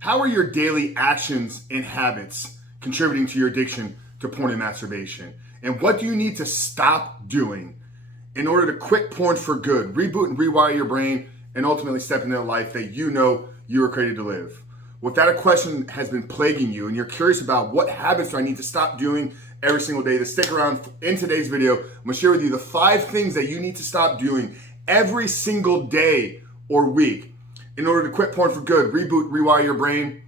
How are your daily actions and habits contributing to your addiction to porn and masturbation? And what do you need to stop doing in order to quit porn for good, reboot and rewire your brain, and ultimately step into a life that you know you were created to live? Well, if that a question has been plaguing you and you're curious about what habits do I need to stop doing every single day, then stick around. In today's video, I'm going to share with you the 5 things that you need to stop doing every single day or week in order to quit porn for good, reboot, rewire your brain,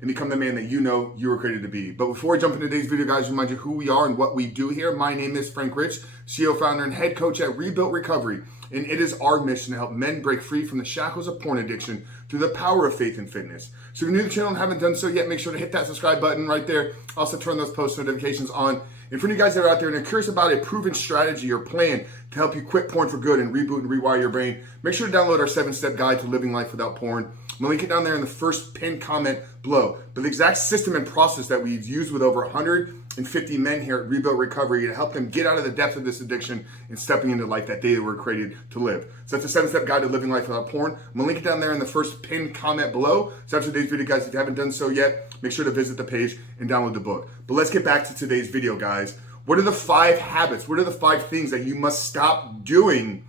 and become the man that you know you were created to be. But before we jump into today's video, guys, remind you who we are and what we do here. My name is Frank Rich, CEO, founder, and head coach at Rebuilt Recovery. And it is our mission to help men break free from the shackles of porn addiction through the power of faith and fitness. So if you're new to the channel and haven't done so yet, make sure to hit that subscribe button right there. Also turn those post notifications on. And for you guys that are out there and are curious about a proven strategy or plan to help you quit porn for good and reboot and rewire your brain, make sure to download our 7-step guide to living life without porn. I'm gonna link it down there in the first pinned comment below. But the exact system and process that we've used with over 150 men here at Rebuilt Recovery to help them get out of the depths of this addiction and stepping into life that they were created to live. So that's a 7-step guide to living life without porn. I'm gonna link it down there in the first pinned comment below. So after today's video, guys, if you haven't done so yet, make sure to visit the page and download the book. But let's get back to today's video, guys. What are the 5 habits? What are the 5 things that you must stop doing,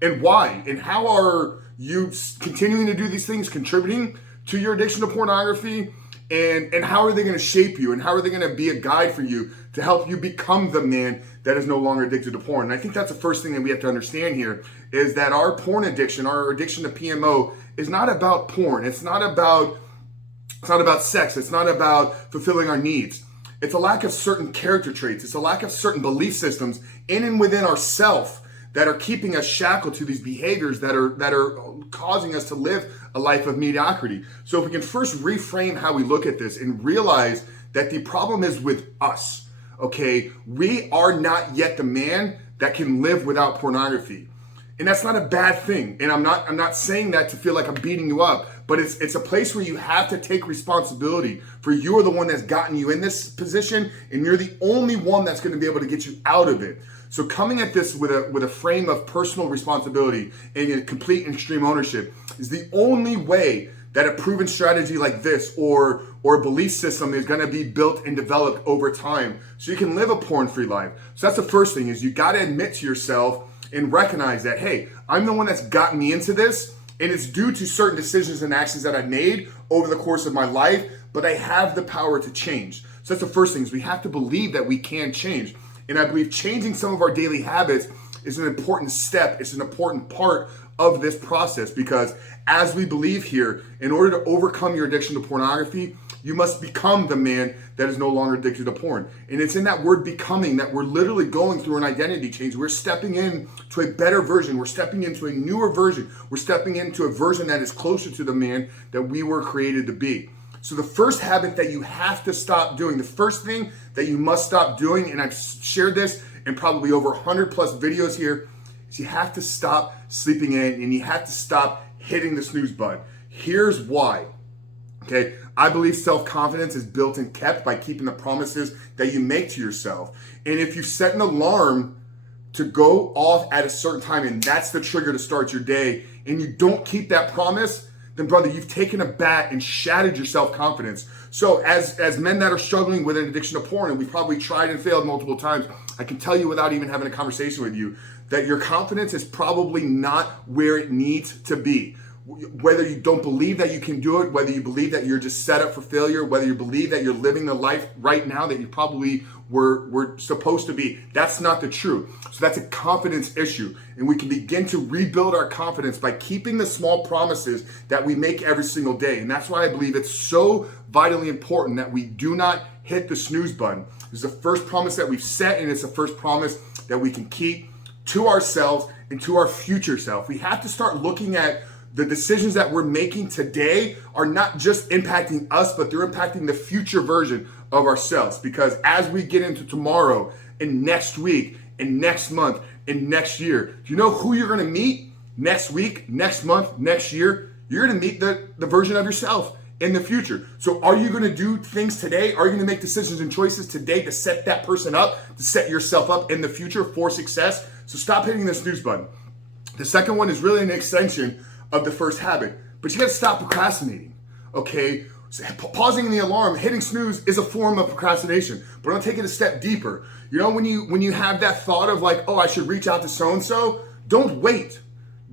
and why? And how are you continuing to do these things contributing to your addiction to pornography? And how are they going to shape you? And how are they going to be a guide for you to help you become the man that is no longer addicted to porn? And I think that's the first thing that we have to understand here is that our porn addiction, our addiction to PMO, is not about porn. It's not about sex. It's not about fulfilling our needs. It's a lack of certain character traits. It's a lack of certain belief systems in and within ourselves that are keeping us shackled to these behaviors that are causing us to live a life of mediocrity. So if we can first reframe how we look at this and realize that the problem is with us, okay? We are not yet the man that can live without pornography. And that's not a bad thing. And I'm not saying that to feel like I'm beating you up, but it's a place where you have to take responsibility for you are the one that's gotten you in this position, and you're the only one that's going to be able to get you out of it. So coming at this with a frame of personal responsibility and a complete and extreme ownership is the only way that a proven strategy like this or a belief system is going to be built and developed over time so you can live a porn-free life. So that's the first thing, is you got to admit to yourself and recognize that, hey, I'm the one that's gotten me into this, and it's due to certain decisions and actions that I've made over the course of my life, but I have the power to change. So that's the first thing, is we have to believe that we can change. And I believe changing some of our daily habits is an important step. It's an important part of this process, because as we believe here, in order to overcome your addiction to pornography, you must become the man that is no longer addicted to porn. And it's in that word becoming that we're literally going through an identity change. We're stepping into a better version. We're stepping into a newer version. We're stepping into a version that is closer to the man that we were created to be. So the first habit that you have to stop doing, the first thing that you must stop doing, and I've shared this in probably over 100 plus videos here, is you have to stop sleeping in and you have to stop hitting the snooze button. Here's why. Okay, I believe self-confidence is built and kept by keeping the promises that you make to yourself. And if you set an alarm to go off at a certain time, and that's the trigger to start your day, and you don't keep that promise, then brother, you've taken a bat and shattered your self-confidence. So as men that are struggling with an addiction to porn, and we've probably tried and failed multiple times, I can tell you without even having a conversation with you that your confidence is probably not where it needs to be. Whether you don't believe that you can do it, whether you believe that you're just set up for failure, whether you believe that you're living the life right now that you probably were supposed to be, that's not the truth. So that's a confidence issue. And we can begin to rebuild our confidence by keeping the small promises that we make every single day. And that's why I believe it's so vitally important that we do not hit the snooze button. It's the first promise that we've set, and it's the first promise that we can keep to ourselves and to our future self. We have to start looking at the decisions that we're making today are not just impacting us, but they're impacting the future version of ourselves. Because as we get into tomorrow and next week and next month and next year, do you know who you're going to meet next week, next month, next year? You're going to meet the version of yourself in the future. So are you going to do things today? Are you going to make decisions and choices today to set that person up, to set yourself up in the future for success? So stop hitting the snooze button. The second one is really an extension of the first habit, but you got to stop procrastinating. Okay, Pausing the alarm, hitting snooze is a form of procrastination. But I'll take it a step deeper. You know, when you have that thought of like, oh, I should reach out to so-and-so, don't wait.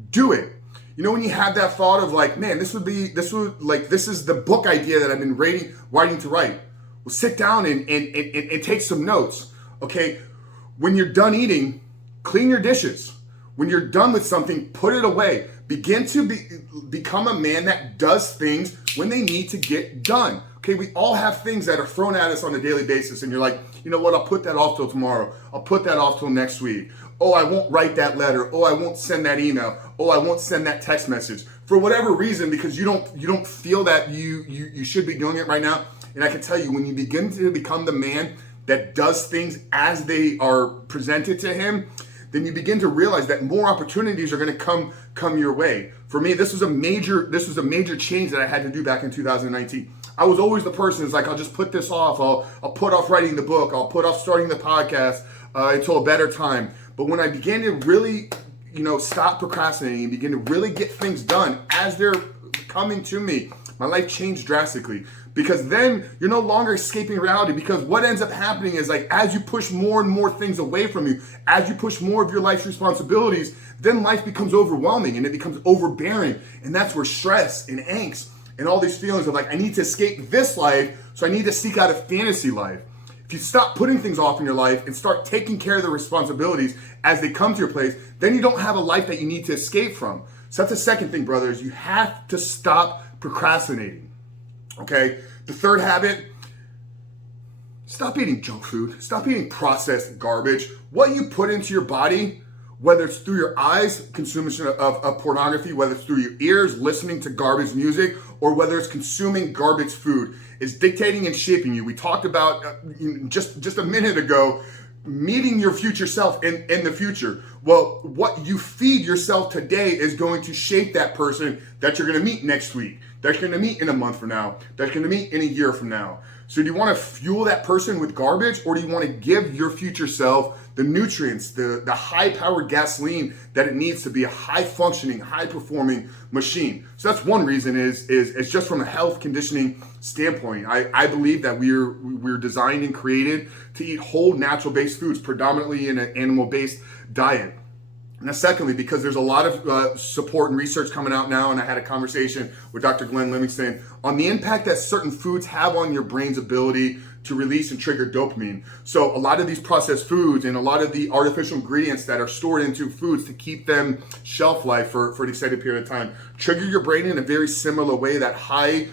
Do it. You know, when you have that thought of like, man, this is the book idea that I've been writing to write. Well, sit down and take some notes. Okay. When you're done eating, clean your dishes. When you're done with something, put it away. Begin to become a man that does things when they need to get done. Okay, we all have things that are thrown at us on a daily basis, and you're like, you know what, I'll put that off till tomorrow. I'll put that off till next week. Oh, I won't write that letter. Oh, I won't send that email. Oh, I won't send that text message. For whatever reason, because you don't feel that you should be doing it right now. And I can tell you, when you begin to become the man that does things as they are presented to him, then you begin to realize that more opportunities are going to come your way. For me, this was a major change that I had to do back in 2019. I was always the person who's like, I'll just put this off. I'll put off writing the book. I'll put off starting the podcast until a better time. But when I began to really, stop procrastinating and begin to really get things done as they're coming to me, my life changed drastically. Because then you're no longer escaping reality, because what ends up happening is like, as you push more and more things away from you, as you push more of your life's responsibilities, then life becomes overwhelming and it becomes overbearing. And that's where stress and angst and all these feelings of like, I need to escape this life, so I need to seek out a fantasy life. If you stop putting things off in your life and start taking care of the responsibilities as they come to your place, then you don't have a life that you need to escape from. So that's the second thing, brothers. You have to stop procrastinating. Okay, the third habit, stop eating junk food. Stop eating processed garbage. What you put into your body, whether it's through your eyes, consumption of pornography, whether it's through your ears, listening to garbage music, or whether it's consuming garbage food, is dictating and shaping you. We talked about just a minute ago, meeting your future self in the future. Well, what you feed yourself today is going to shape that person that you're going to meet next week, that you're going to meet in a month from now, that you're going to meet in a year from now. So do you want to fuel that person with garbage, or do you want to give your future self the nutrients, the high-powered gasoline that it needs to be a high-functioning, high-performing machine? So that's one reason is just from a health conditioning standpoint. I believe that we're designed and created to eat whole natural-based foods, predominantly in an animal-based diet. Now, secondly, because there's a lot of support and research coming out now, and I had a conversation with Dr. Glenn Livingston on the impact that certain foods have on your brain's ability to release and trigger dopamine. So a lot of these processed foods and a lot of the artificial ingredients that are stored into foods to keep them shelf life for an extended period of time trigger your brain in a very similar way that high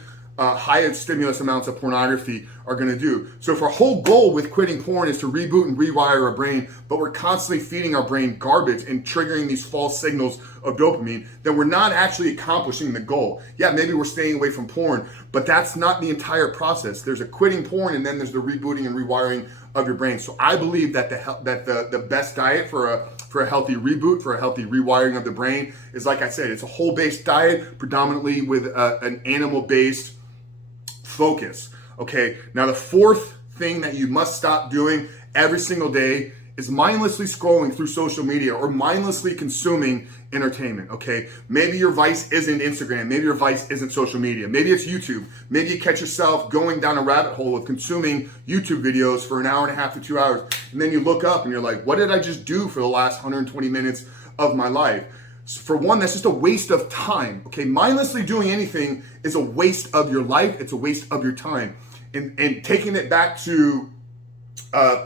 stimulus amounts of pornography are going to do. So if our whole goal with quitting porn is to reboot and rewire our brain, but we're constantly feeding our brain garbage and triggering these false signals of dopamine, then we're not actually accomplishing the goal. Yeah, maybe we're staying away from porn, but that's not the entire process. There's a quitting porn, and then there's the rebooting and rewiring of your brain. So I believe that the best diet for a healthy reboot, for a healthy rewiring of the brain is, like I said, it's a whole-based diet, predominantly with an animal-based focus. Okay, now the fourth thing that you must stop doing every single day is mindlessly scrolling through social media or mindlessly consuming entertainment. Okay, maybe your vice isn't Instagram, maybe your vice isn't social media, maybe it's YouTube. Maybe you catch yourself going down a rabbit hole of consuming YouTube videos for an hour and a half to 2 hours, and then you look up and you're like, what did I just do for the last 120 minutes of my life? For one, that's just a waste of time. Okay, mindlessly doing anything is a waste of your life. It's a waste of your time. And taking it back to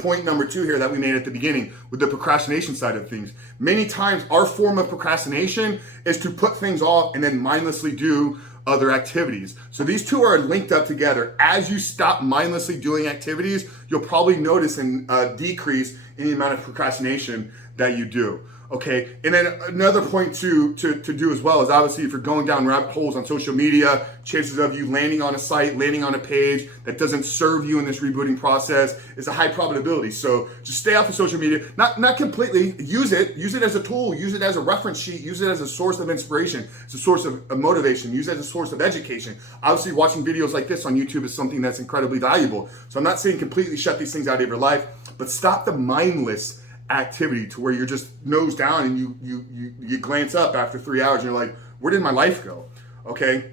point number 2 here that we made at the beginning with the procrastination side of things. Many times our form of procrastination is to put things off and then mindlessly do other activities. So these two are linked up together. As you stop mindlessly doing activities, you'll probably notice a decrease in the amount of procrastination that you do. Okay, and then another point to do as well is, obviously, if you're going down rabbit holes on social media, chances of you landing on a site, landing on a page that doesn't serve you in this rebooting process is a high probability. So just stay off of social media. Not completely. Use it as a tool. Use it as a reference sheet. Use it as a source of inspiration. It's a source of motivation. Use it as a source of education. Obviously, watching videos like this on YouTube is something that's incredibly valuable. So I'm not saying completely shut these things out of your life, but stop the mindless activity to where you're just nose down and you glance up after 3 hours and you're like, where did my life go? Okay.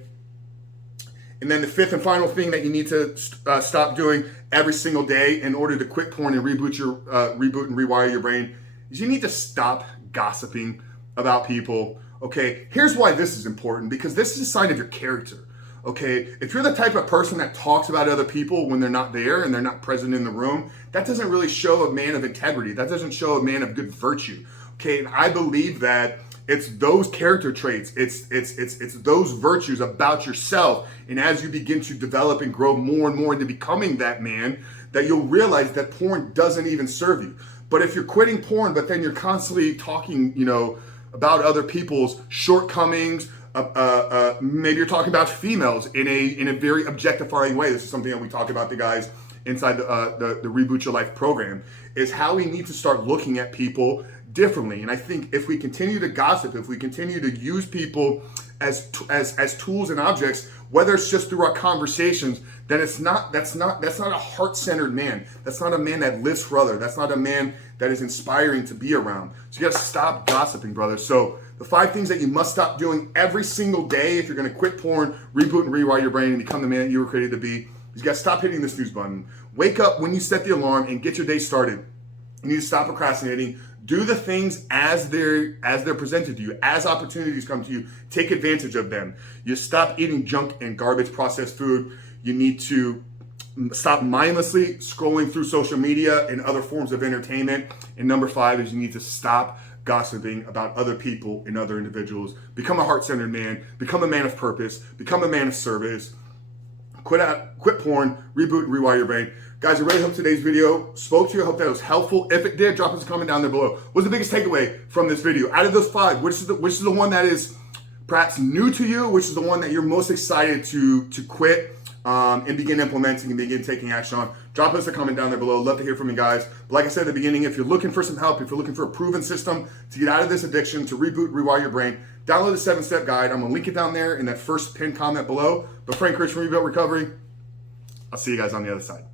And then the fifth and final thing that you need to stop doing every single day in order to quit porn and reboot and rewire your brain is you need to stop gossiping about people. Okay, here's why this is important, because this is a sign of your character. Okay, if you're the type of person that talks about other people when they're not there and they're not present in the room, that doesn't really show a man of integrity. That doesn't show a man of good virtue. Okay, and I believe that it's those character traits, it's those virtues about yourself, and as you begin to develop and grow more and more into becoming that man, that you'll realize that porn doesn't even serve you. But if you're quitting porn, but then you're constantly talking, about other people's shortcomings, maybe you're talking about females in a very objectifying way. This is something that we talk about the guys inside the Reboot Your Life program, is how we need to start looking at people differently. And I think if we continue to gossip, if we continue to use people as tools and objects, whether it's just through our conversations, then that's not a heart-centered man. That's not a man that lives for others. That's not a man that is inspiring to be around. So you got to stop gossiping, brother. So the 5 things that you must stop doing every single day if you're going to quit porn, reboot and rewire your brain, and become the man that you were created to be, is you got to stop hitting the snooze button. Wake up when you set the alarm and get your day started. You need to stop procrastinating. Do the things as they're presented to you. As opportunities come to you, take advantage of them. You stop eating junk and garbage processed food. You need to stop mindlessly scrolling through social media and other forms of entertainment. And number 5 is you need to stop gossiping about other people and other individuals. Become a heart-centered man. Become a man of purpose. Become a man of service. Quit porn. Reboot and rewire your brain. Guys, I really hope today's video spoke to you. I hope that it was helpful. If it did, drop us a comment down there below. What's the biggest takeaway from this video? Out of those 5, which is the one that is perhaps new to you? Which is the one that you're most excited to quit and begin implementing and begin taking action on? Drop us a comment down there below. Love to hear from you guys. But like I said at the beginning, if you're looking for some help, if you're looking for a proven system to get out of this addiction, to reboot, rewire your brain, download the 7-step guide. I'm gonna link it down there in that first pinned comment below. But Frank Rich from Rebuilt Recovery, I'll see you guys on the other side.